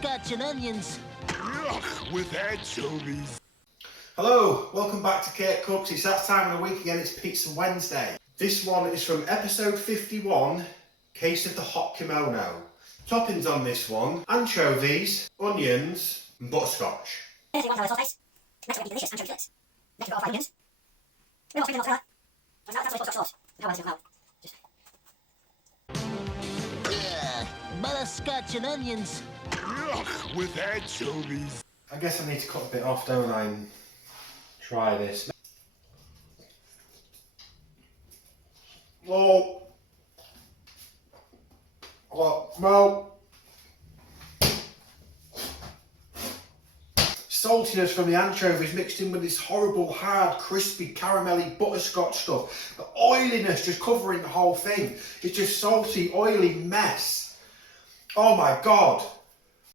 Butterscotch and onions. Ugh, with anchovies. Hello, welcome back to Kirk Kooks. It's that time of the week again, it's Pizza Wednesday. This one is from episode 51, Case of the Hot Kimono. Toppings on this one, anchovies, onions and butterscotch. Next we're going to sauce. Next we're going to delicious anchovy fillets. Next we've got 5 onions. We're not mozzarella. That's butterscotch sauce. How well is it now? Butterscotch and onions. Ugh, with anchovies. I guess I need to cut a bit off, don't I, and try this. Oh, well, saltiness from the anchovies mixed in with this horrible, hard, crispy, caramelly butterscotch stuff. The oiliness just covering the whole thing. It's just salty, oily mess. Oh my God.